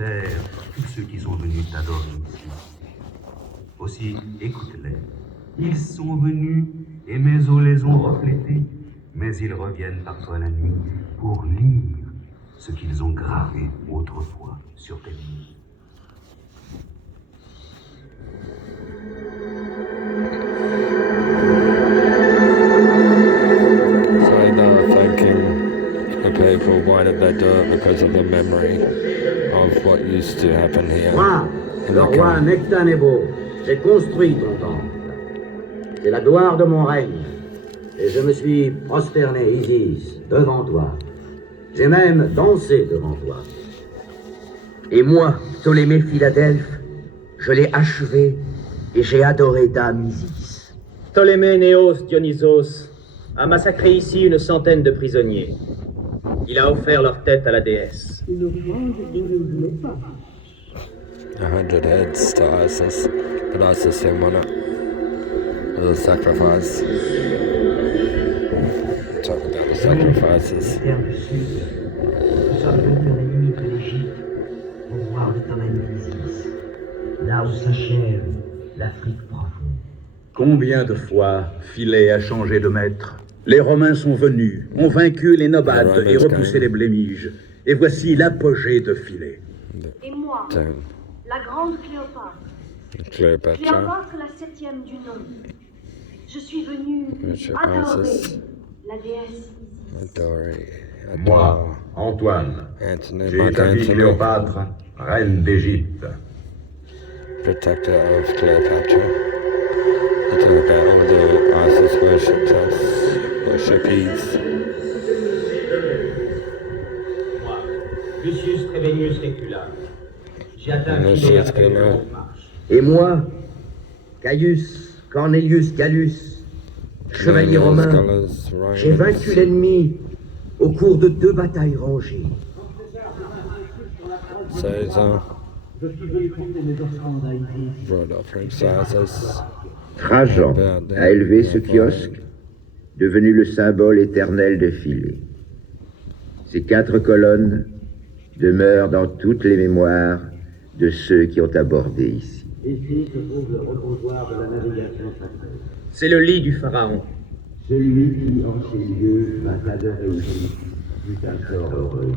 sincères tous ceux qui sont venus t'adorer ici. Aussi, écoute-les. Ils sont venus et mes eaux les ont reflétés, mais ils reviennent parfois la nuit pour lire ce qu'ils ont gravé autrefois sur tes murs. People, why did they do it? Because of the memory of what used to happen here. Moi, le roi Nectanebo, j'ai construit ton temple. C'est la gloire de mon règne. Et je me suis prosterné, Isis, devant toi. J'ai même dansé devant toi. Et moi, Ptolémée Philadelphe, je l'ai achevé et j'ai adoré Dame Isis. Ptolémée Néos Dionysos a massacré ici une centaine de prisonniers. Il a offert leur tête à la déesse. 100 heads to Isis, but Isis didn't want it. It was a sacrifice. Talk about the sacrifices. Nous sommes venus à la limite de l'Égypte pour voir le domaine d'Isis, là où s'achève l'Afrique profonde. Combien de fois Philée a changé de maître? Les Romains sont venus, ont vaincu les Nobades et repoussé les Blémiges. Et voici l'apogée de Philée. Et moi, la grande Cléopâtre. Cléopâtre, la 7e du nom. Je suis venue adorer la déesse Isis. Moi, Antoine, j'ai établi Cléopâtre, reine d'Égypte. Protector of Cleopatra. I talk about all the Isis worshipees. Moi, Lucius Trevenius Recula. J'ai atteint Philée après une longue marche. Et moi, Caius Cornelius Gallus, chevalier romain, j'ai vaincu l'ennemi au cours de 2 batailles rangées. Caesar brought offering sizes. Trajan a élevé ce kiosque, devenu le symbole éternel de Philée. Ces 4 colonnes demeurent dans toutes les mémoires de ceux qui ont abordé ici. Ici se trouve le reposoir de la navigation sacrée. C'est le lit du pharaon. Celui qui, en ces lieux, va adorer ici, eut un sort heureux.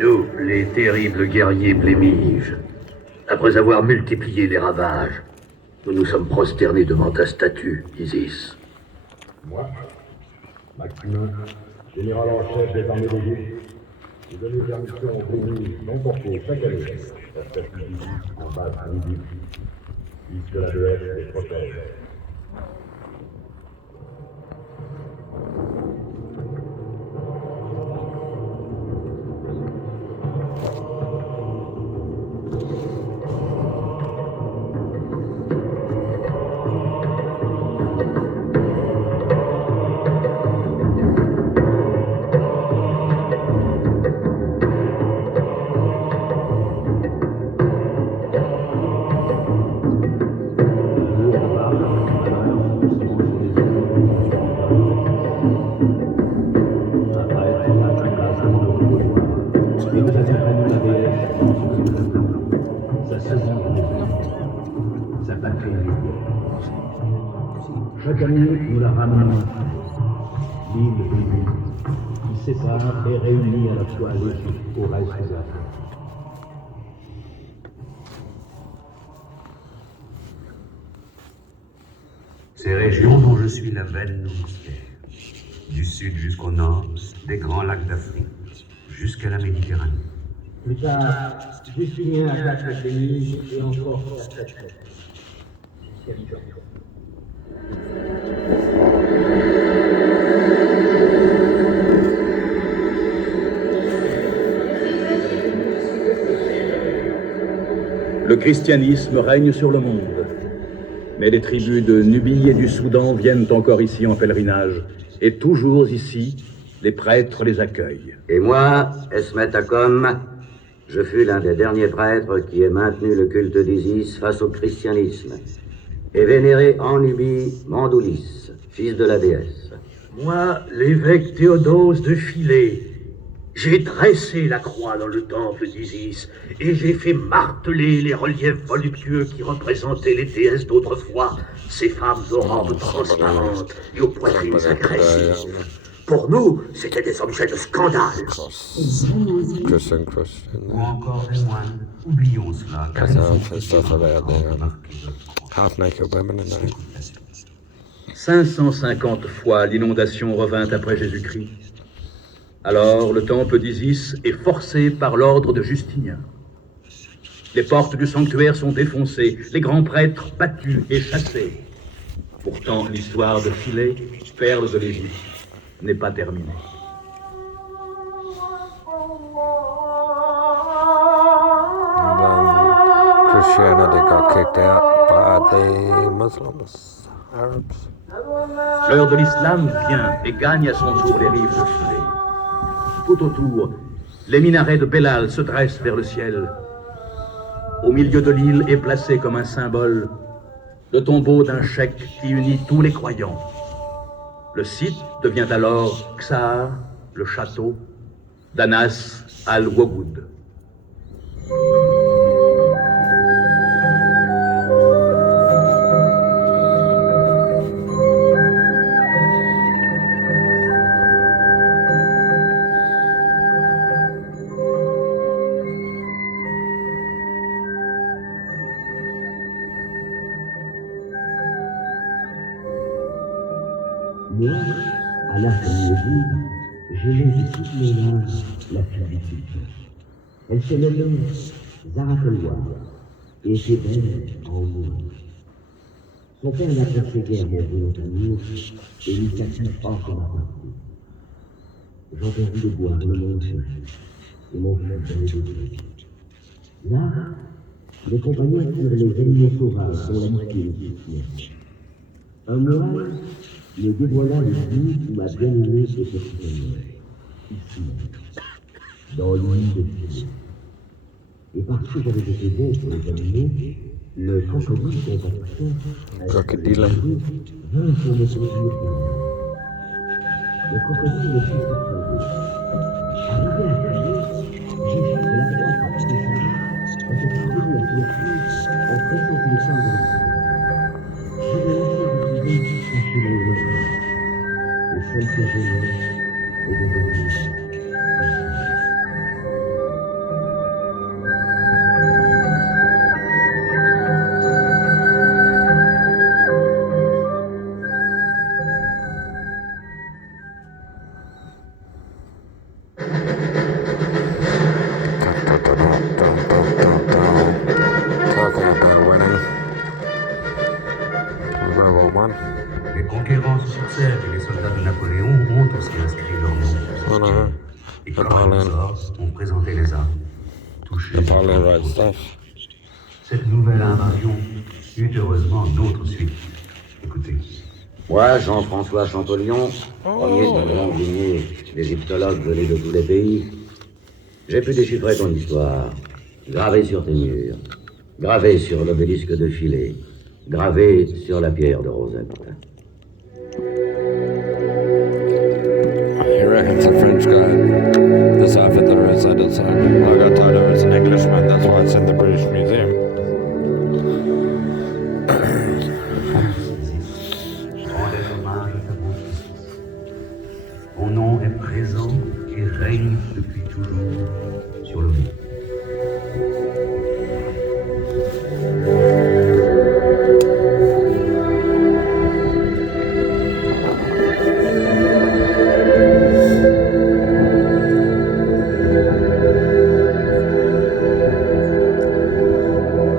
Nous, les terribles guerriers blémiges, après avoir multiplié les ravages, nous nous sommes prosternés devant ta statue, Isis. Moi, Maximus, général en chef des armées d'Égypte, j'ai donné permission aux Blémiges d'emporter chaque année la statue d'Isis en base Nubie, puisque la déesse les protège. Chaque année, nous la ramenons à l'île de l'île, qui sépare et réunit à la fois l'Égypte au reste de l'Afrique. Ces régions dont je suis la veine mystère, du sud jusqu'au nord, des grands lacs d'Afrique, jusqu'à la Méditerranée. Plus tard, Justinien attaque la Blémise et emporte la Crète, jusqu'à Victoria. Le christianisme règne sur le monde. Mais les tribus de Nubie et du Soudan viennent encore ici en pèlerinage. Et toujours ici, les prêtres les accueillent. Et moi, Esmet Akom, Je fus l'un des derniers prêtres qui ait maintenu le culte d'Isis face au christianisme et vénéré en Nubie Mandoulis, fils de la déesse. Moi, l'évêque Théodose de Philée, j'ai dressé la croix dans le temple d'Isis et j'ai fait marteler les reliefs voluptueux qui représentaient les déesses d'autrefois, ces femmes aux robes transparentes et aux poitrines agressives. Pour nous, c'étaient des objets de scandale. Ou encore des moines, oublions cela, car ils sont marqués de half-naked women in there. 550 fois l'inondation revint après Jésus-Christ. Alors le temple d'Isis est forcé par l'ordre de Justinien. Les portes du sanctuaire sont défoncées, les grands prêtres battus et chassés. Pourtant, l'histoire de Philée, perle de l'Égypte, n'est pas terminée. And then Christianity got kicked out by the Muslims, Arabs. L'heure de l'islam vient et gagne à son tour les rives de Philée. Tout autour, les minarets de Bélal se dressent vers le ciel. Au milieu de l'île est placé comme un symbole le tombeau d'un cheikh qui unit tous les croyants. Le site devient alors Ksar, le château, d'Anas al-Wagoud. Moi, à l'âge de j'aimais de toutes mes larmes la fille du sultan. Elle se nommait Zaratelwa et était belle en mourant. Son père n'appréciait guère mon brillant amour et lui cachait hors de ma partie. J'entendis de boire le monde et mon frère dans les deux. Là, mes compagnons furent les animaux sauvages dont l'amitié me soutient. Un moine me dévoila le but où ma bien-aimée était prisonnière, ici, dans l'île de Philée. Et parce que j'avais été bon pour les animaux, le crocodile Crocodile. vint pour me conduire. Le crocodile me fit surprendre. Arrivé à Philée, j'ai vu que la voix à petit était parvenue à Philée en pressant le sang de l'île. Je me laissais retrouver caché dans le logement. Et celle que j'aimais est devenue Talking about winning. Rebel one. Les conquérants se succèdent et les soldats de Napoléon ont aussi inscrit leur nom. Et quand ont présenté les armes, touchés. Napoleon right stuff. Cette nouvelle invasion eut heureusement d'autres suites. Écoutez. Moi, Jean-François Champollion, premier de la longue lignée d'égyptologues venus de tous les pays, j'ai pu déchiffrer ton histoire, gravée sur tes murs, gravée sur l'obélisque de Philée, gravée sur la pierre de Rosette. He reckons a French guy deciphered the Rosetta Stone. I got told it was an Englishman, that's why it's in the British Museum. Mon nom est présent et règne depuis toujours sur le monde.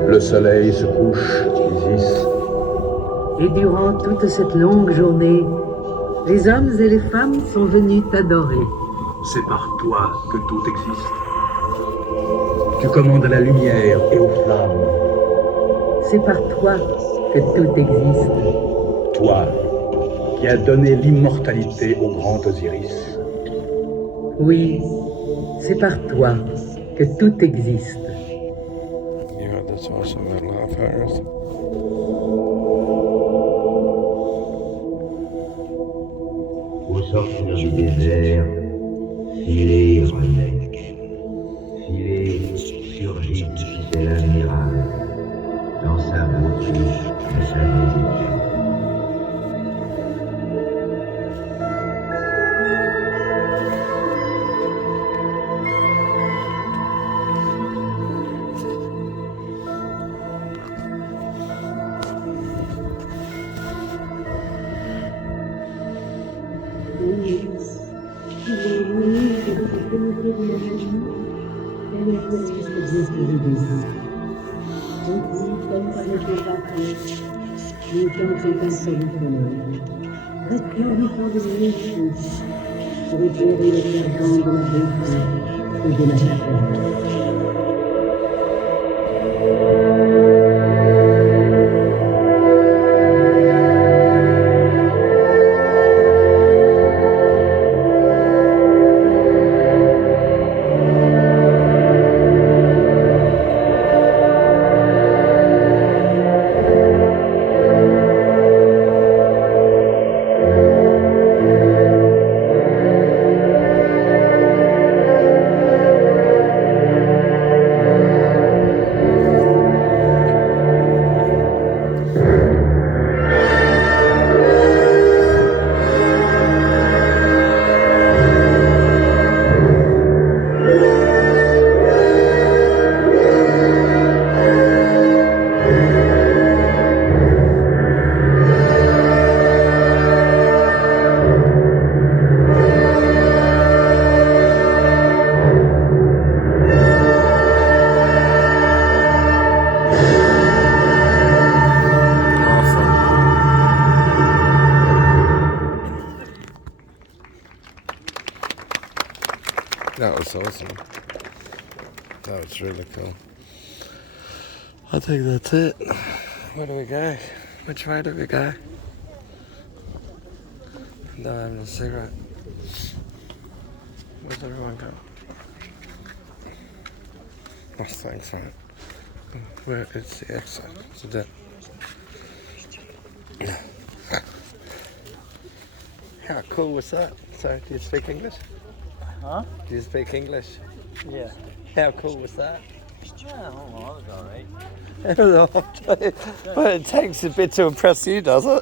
Le soleil se couche, Isis. Et durant toute cette longue journée, les hommes et les femmes sont venus t'adorer. C'est par toi que tout existe. Tu commandes à la lumière et aux flammes. C'est par toi que tout existe. Toi, qui as donné l'immortalité au grand Osiris. Oui, c'est par toi que tout existe. You heard this voice of that laugh, Harris? Au sortir du désert, Philée renaît. Philée surgit tel admirable, dans sa beauté et sa dévotion. That was awesome. That was really cool. I think that's it. Where do we go? Which way do we go? No, I'm having a cigarette. Where's everyone go? Oh, thanks, right. Where is the exit? Is it? How cool was that? So, do you speak English? Huh? Do you speak English? Yeah. How cool was that? Yeah, it was alright. But it takes a bit to impress you, does it?